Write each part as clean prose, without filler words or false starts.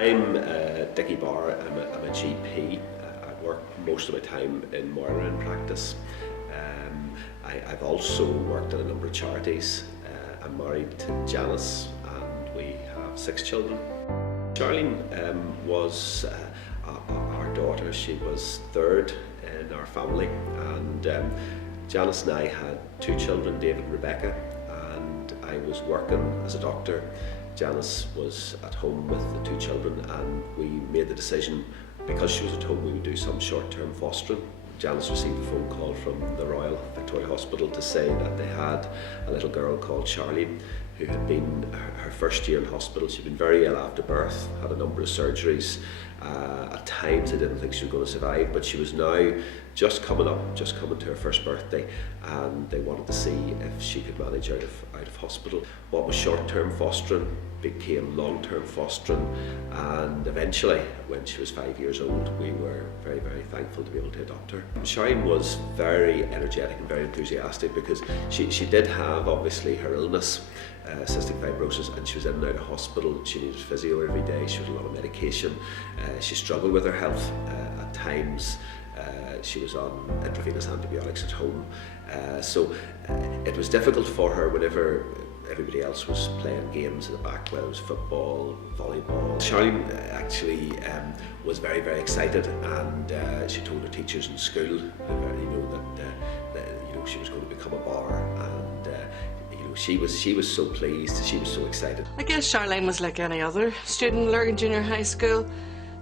I'm Dickie Barr. I'm a GP. I work most of my time in Moira practice. I've also worked at a number of charities. I'm married to Janice and we have 6 children. Charlene was our daughter. She was 3rd in our family, and Janice and I had 2 children, David and Rebecca, and I was working as a doctor. Janice was at home with the 2 children, and we made the decision, because she was at home, we would do some short-term fostering. Janice received a phone call from the Royal Victoria Hospital to say that they had a little girl called Charlene who had been her first year in hospital. She'd been very ill after birth, had a number of surgeries. At times I didn't think she was going to survive, but she was now just coming to her first birthday, and they wanted to see if she could manage out of hospital. What was short-term fostering became long-term fostering, and eventually, when she was 5 years old, we were very, very thankful to be able to adopt her. Charlene was very energetic and very enthusiastic because she did have, obviously, her illness, cystic fibrosis, and she was in and out of hospital. She needed physio every day. She was on a lot of medication. She struggled with her health at times. She was on intravenous antibiotics at home. So it was difficult for her whenever everybody else was playing games in the back, whether it was football, volleyball. Charlene actually was very, very excited, and she told her teachers in school that she was going to become a bar, and she was so pleased, she was so excited. I guess Charlene was like any other student in Lurgan Junior High School.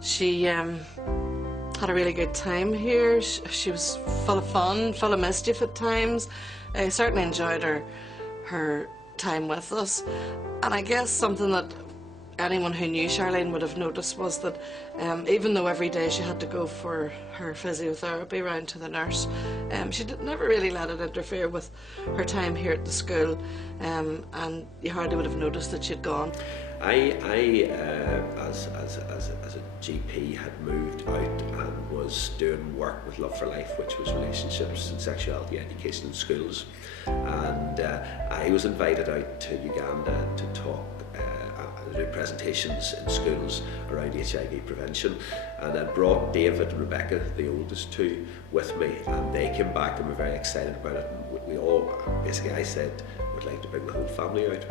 She had a really good time here. She was full of fun, full of mischief at times. I certainly enjoyed her time with us, and I guess something that anyone who knew Charlene would have noticed was that even though every day she had to go for her physiotherapy round to the nurse, she never really let it interfere with her time here at the school, and you hardly would have noticed that she'd gone. I as a GP, had moved out and was doing work with Love for Life, which was relationships and sexuality education in schools, and I was invited out to Uganda to talk and do presentations in schools around HIV prevention, and I brought David and Rebecca, the oldest 2, with me, and they came back and were very excited about it. And we all, basically I said, would like to bring the whole family out,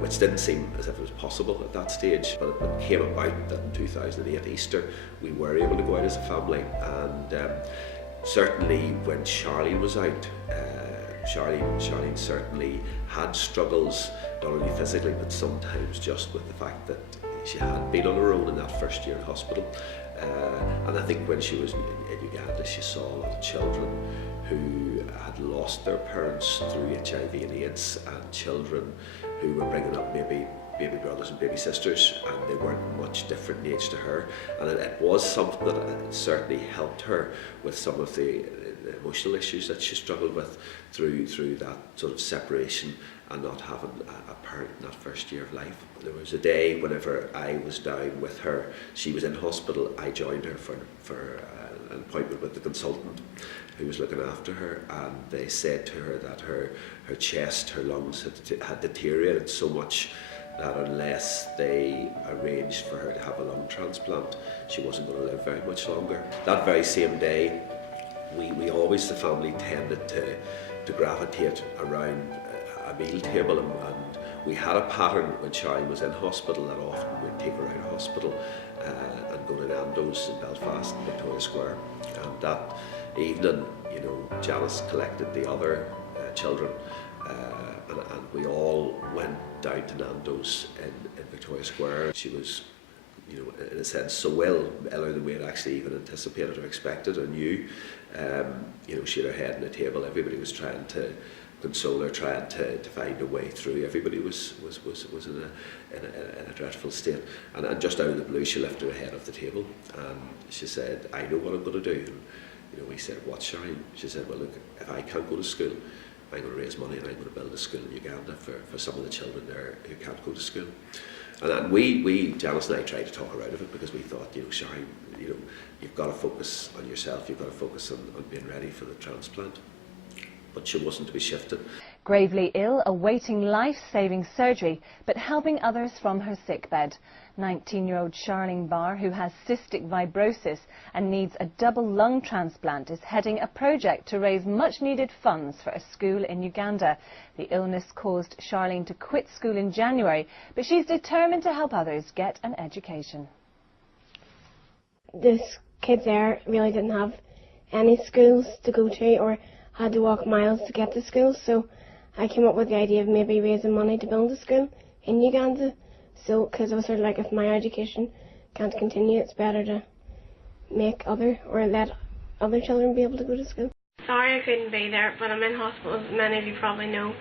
which didn't seem as if it was possible at that stage, but it came about that in 2008 Easter we were able to go out as a family, and certainly when Charlene was out, Charlene certainly had struggles, not only physically but sometimes just with the fact that she had been on her own in that first year in hospital, and I think when she was in Uganda she saw a lot of children who had lost their parents through HIV and AIDS, and children who were bringing up maybe baby brothers and baby sisters, and they weren't much different in age to her, and it was something that certainly helped her with some of the emotional issues that she struggled with through that sort of separation and not having a parent in that first year of life. There was a day whenever I was down with her, she was in hospital, I joined her for an appointment with the consultant who was looking after her, and they said to her that her chest, her lungs had deteriorated so much that unless they arranged for her to have a lung transplant, she wasn't going to live very much longer. That very same day, we always, the family, tended to gravitate around a meal table, and we had a pattern when Charlene was in hospital that often we'd take her out of hospital and go to Nando's in Belfast and Victoria Square. And that evening, Janice collected the other children, and we all went down to Nando's in Victoria Square. She was, in a sense, so iller than we had actually even anticipated or expected or knew. She had her head on the table. Everybody was trying to console her, trying to find a way through. Everybody was in a dreadful state. And just out of the blue, she lifted her head off the table and she said, "I know what I'm going to do." And, we said, "What, Charlene?" She said, "Well, look, if I can't go to school, I'm going to raise money and I'm going to build a school in Uganda for some of the children there who can't go to school." And we, Janice and I, tried to talk her out of it because we thought, Charlene, you've got to focus on yourself, you've got to focus on being ready for the transplant. But she wasn't to be shifted. Gravely ill, awaiting life-saving surgery, but helping others from her sickbed. 19-year-old Charlene Barr, who has cystic fibrosis and needs a double lung transplant, is heading a project to raise much-needed funds for a school in Uganda. The illness caused Charlene to quit school in January, but she's determined to help others get an education. The kids there really didn't have any schools to go to or had to walk miles to get to school, so I came up with the idea of maybe raising money to build a school in Uganda. So, because I was sort of like, if my education can't continue, it's better to make let other children be able to go to school. Sorry I couldn't be there, but I'm in hospital, as many of you probably know.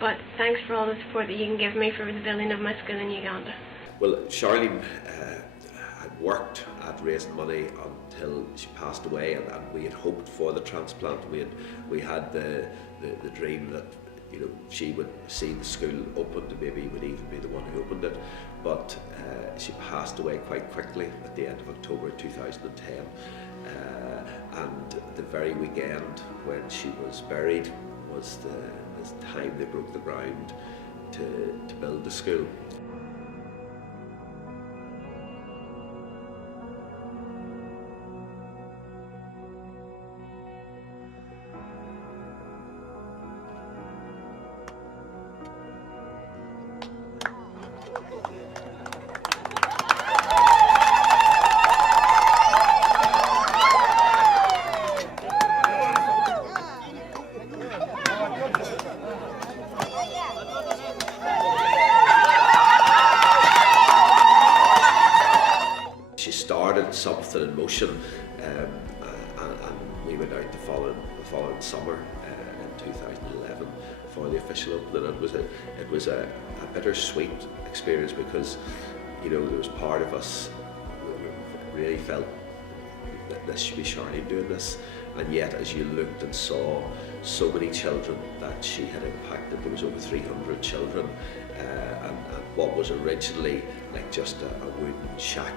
But thanks for all the support that you can give me for the building of my school in Uganda. Well, Charlene had worked at raising money until she passed away, and we had hoped for the transplant. We had the dream that, you know, she would see the school opened and maybe would even be the one who opened it. But she passed away quite quickly at the end of October 2010. And the very weekend when she was buried was the time they broke the ground to build the school. She started something in motion, and we went out the following summer in 2011 for the official opening. It was a bittersweet experience because, you know, there was part of us who really felt that this should be Charlene doing this, and yet as you looked and saw so many children that she had impacted, there was over 300 children, and what was originally like just a wooden shack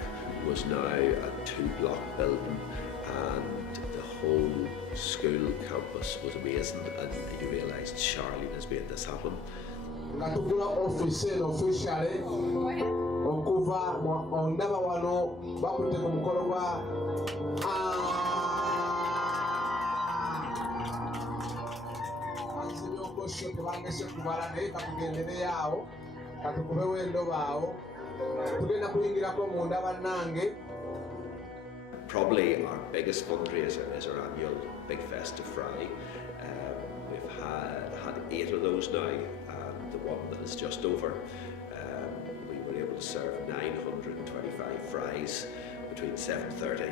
was now a 2-block building, and the whole school campus was amazing, and you realised Charlene has made this happen. Probably our biggest fundraiser is our annual Big Festive Fry. We've had 8 of those now, and the one that is just over, we were able to serve 925 fries between 7:30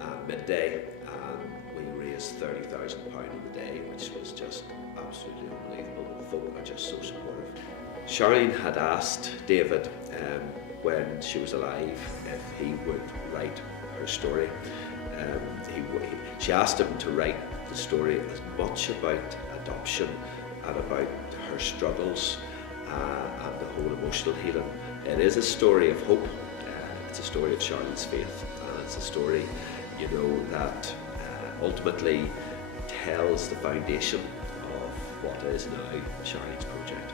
and midday, and we raised £30,000 in the day, which was just absolutely unbelievable. The folk are just so supportive. Charlene had asked David when she was alive if he would write her story. She asked him to write the story as much about adoption and about her struggles and the whole emotional healing. It is a story of hope. It's a story of Charlene's faith, and it's a story, you know, that ultimately tells the foundation of what is now Charlene's project.